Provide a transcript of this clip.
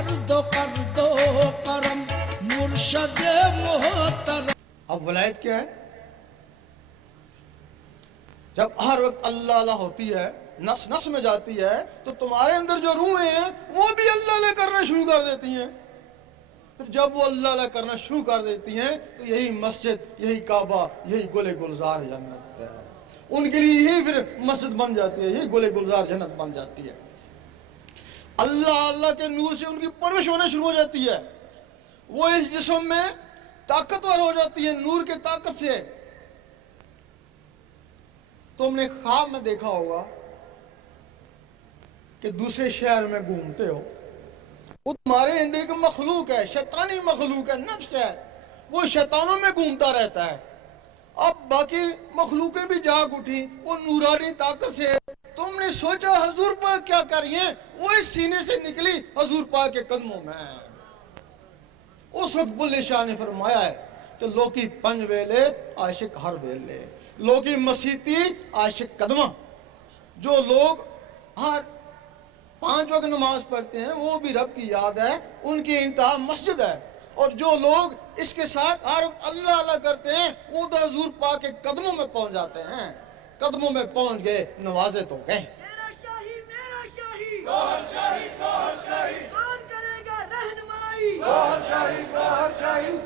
کر دو کرم مرشد محترم. اب ولایت کیا ہے؟ جب ہر وقت اللہ اللہ ہوتی ہے، نس نس میں جاتی ہے، تو تمہارے اندر جو روحیں ہیں وہ بھی اللہ اللہ کرنا شروع کر دیتی ہیں. پھر جب وہ اللہ اللہ کرنا شروع کر دیتی ہیں تو یہی مسجد، یہی کعبہ، یہی گل گلزار جنت ہے. ان کے لیے یہی پھر مسجد بن جاتی ہے، یہی گل گلزار جنت بن جاتی ہے. اللہ اللہ کے نور سے ان کی پرورش ہونا شروع ہو جاتی ہے. وہ اس جسم میں طاقتور ہو جاتی ہے نور کے طاقت سے. تم نے خواب میں دیکھا ہوگا کہ دوسرے شہر میں گھومتے ہو، وہ تمہارے اندر ایک مخلوق ہے، شیطانی مخلوق ہے، نفس ہے، وہ شیطانوں میں گھومتا رہتا ہے. اب باقی مخلوقیں بھی جاگ اٹھی وہ نورانی طاقت سے. تم نے سوچا حضور پاک کیا کر رہی ہیں، وہ اس سینے سے نکلی حضور پاک کے قدموں میں. اس وقت بلے شاہ نے فرمایا ہے کہ لوکی پنج ویلے عاشق ہر ویلے، لوکی مسیتی عاشق قدمہ. جو لوگ ہر 5 وقت نماز پڑھتے ہیں وہ بھی رب کی یاد ہے، ان کی انتہا مسجد ہے. اور جو لوگ اس کے ساتھ ہر وقت اللہ اللہ کرتے ہیں وہ تو حضور پاک کے قدموں میں پہنچ جاتے ہیں. قدموں میں پہنچ گئے، نوازے تو گئے. میرا شاہی میرا شاہی گوہر شاہی گوہر شاہی کون کرے گا رہنمائی، گوہر شاہی گوہر شاہی